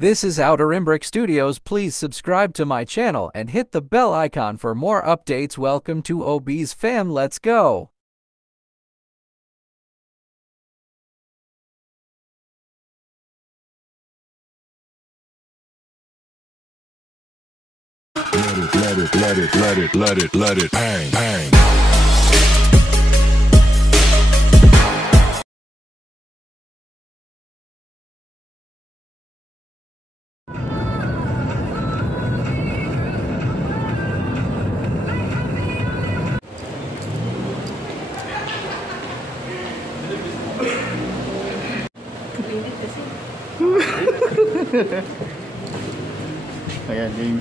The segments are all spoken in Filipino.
This is Outer Imbric Studios. Please subscribe to my channel and hit the bell icon for more updates. Welcome to OB's fam. Let's go. Let it, bang, bang. Ayan, game.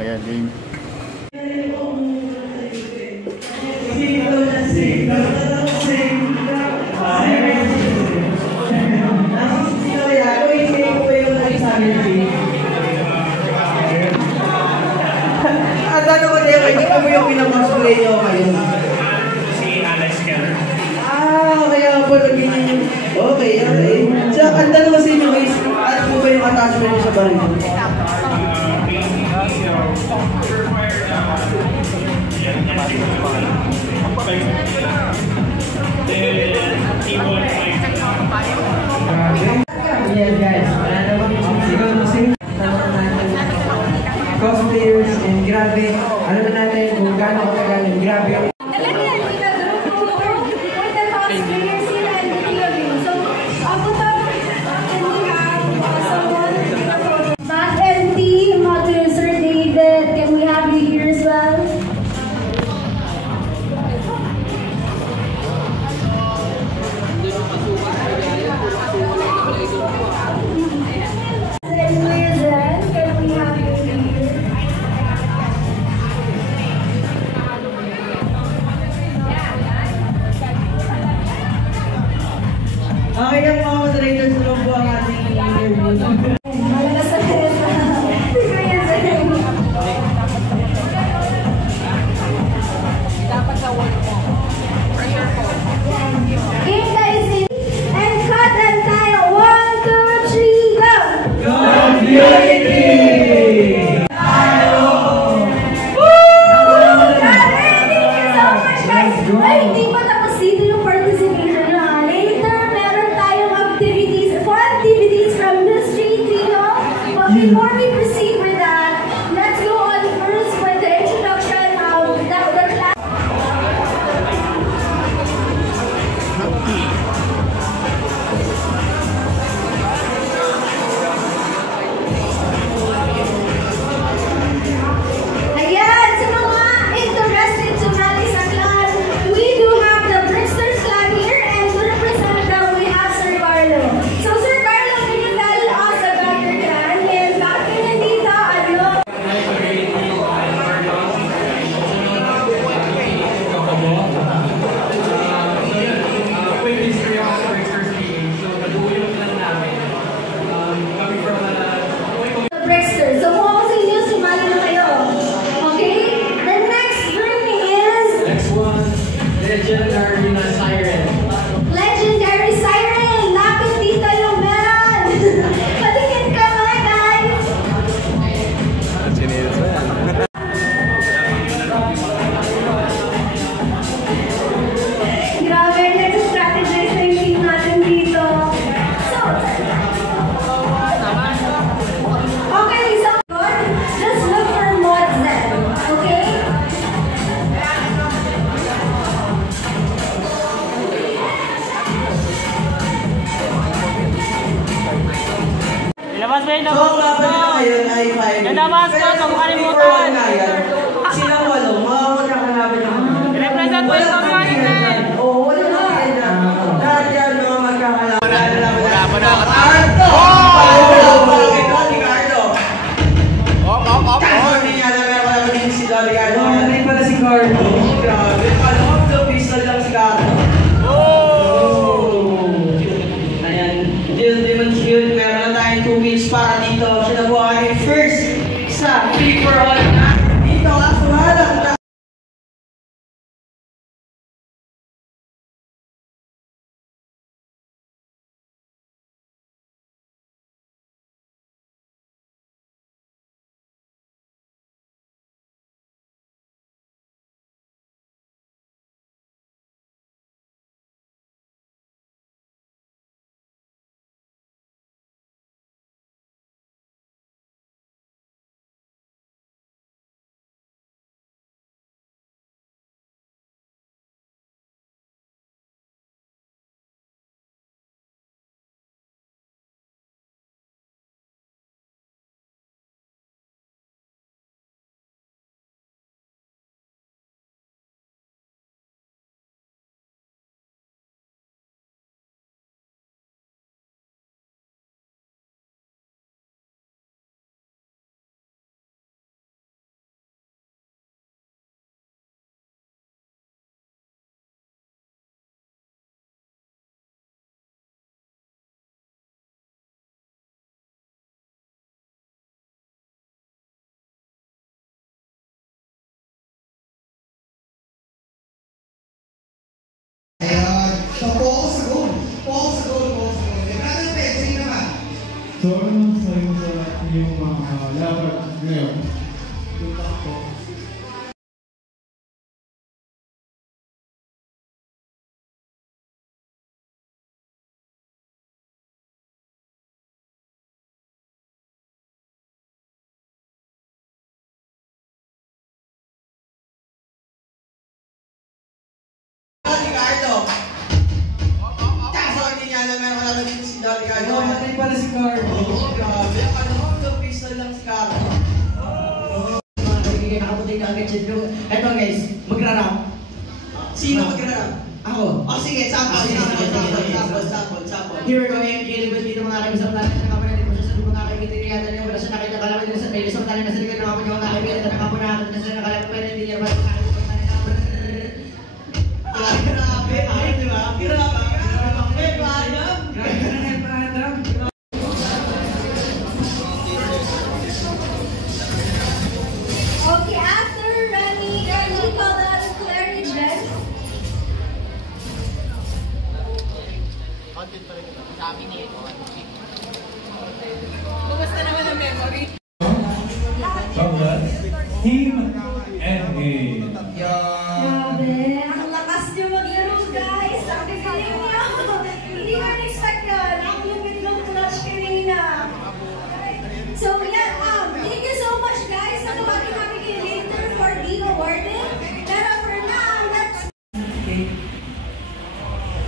Ayan, game. Ang tanong ko na yung hindi mo yung pinag-cosplay nyo ngayon. Si Alex Keller. Kaya po naging yung... Okay. So, ang tanong ko sa inyo is, ano po ba yung attachment nyo sa baril? Yes guys, wala naman siguro cosplayers and grabe, alam na natin kung gaano katagal and grabe ang okay lang mga moderators naman po ang ating interview. Malakas na rin. Dapat sa wall mo. Pressure po. Game guys, and cut and time. 1, 2, 3, go! Community! Thank you so much guys! Ay, hindi pa tapos dito yung participation na. Later, meron tayong activities from the street, But before we proceed with that, let's go on first with the introduction of the class. Ayan, sa mga interested sumali sa clan, we do have the Bricksters clan here, Sir So, ang laban nila ngayon ay 5. Nadamas ko, Pero kung sa kalimutan. 3-4-1 nga yan, silang 8, mga magkakalaban niya. Represent mo yung community. Oo, wala na yan na. Lahat yan mga magkakalaban. Wala pa na. Arto! Parang ito, Ricardo. Kaso hindi niya na meron pala din si Ricardo. Hindi pala si Cardo. Grabe, paano off the pistol lang si Cardo. Ayan, Demon Shield, meron na tayong 2 kills para dito. Siya na po ay first sa free-for-all na dito. Sumalang. So, ano sa'yo sa iyong mga laban ngayon? Yung takbo. Ricardo. Kaso hindi niya na meron pala din si Ricardo. Matay pala si Cardo. Grabe, paano off the pistol lang si Cardo. Mga kaibigan, nakaputi na agad siya. Eto guys, magra-rap. Sino magra-rap? Ako. O sige, sample. Here we go, MJ. Libas dito mga kaibigan. Sa mga kapatid ko sa mga kaibigan niya. Tanong wala siya nakita kalaban nila sa tayo. Sa mga nasa likod ng mga kaibigan. Tanong ako na na sa nakalaban hindi niya ba grabe, ay di ba? Grabe. Okay, after Remy, call out Clary Jen. Team NA. Grabe, ang lakas niyo maglaro, guys. Ang galing niyo. Hindi ko na-expect yun. Ang lupit ng clutch kanina. So, yeah, thank you so much, guys. Natawagin namin kayo later for the awarding. Pero for now, let's...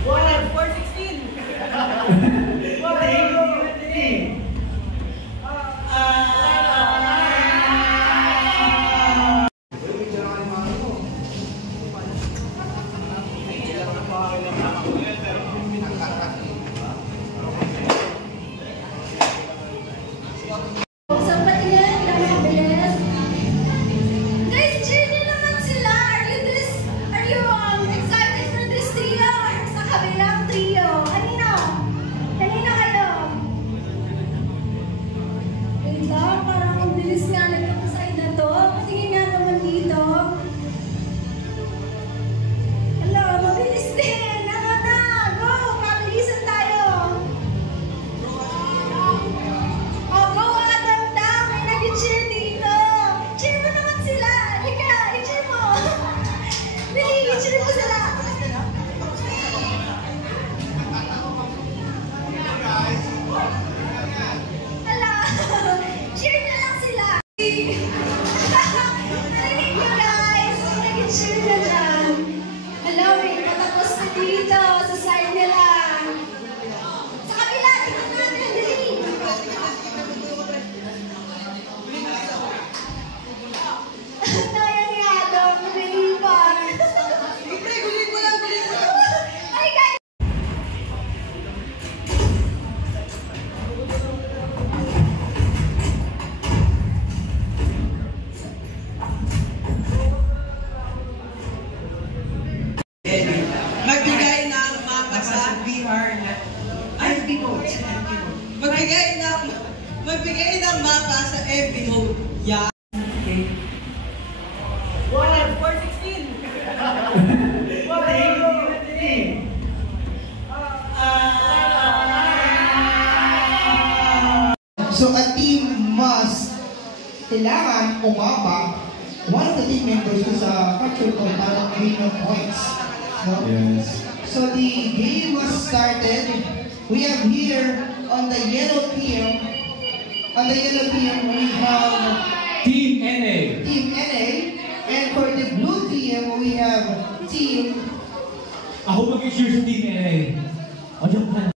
Wow, 416! Carl. FB Note. Magbigay ng mapa sa FB Note. Yeah. Okay. 416. So a team must kailangan umabak one of the team members to sa capture point para gain of points. No? Yes. So the game was started. We have here on the yellow team. On the yellow team we have Team NA. Team NA, and for the blue team we have Team. Ako mag-issue sa Team NA. O, joke lang.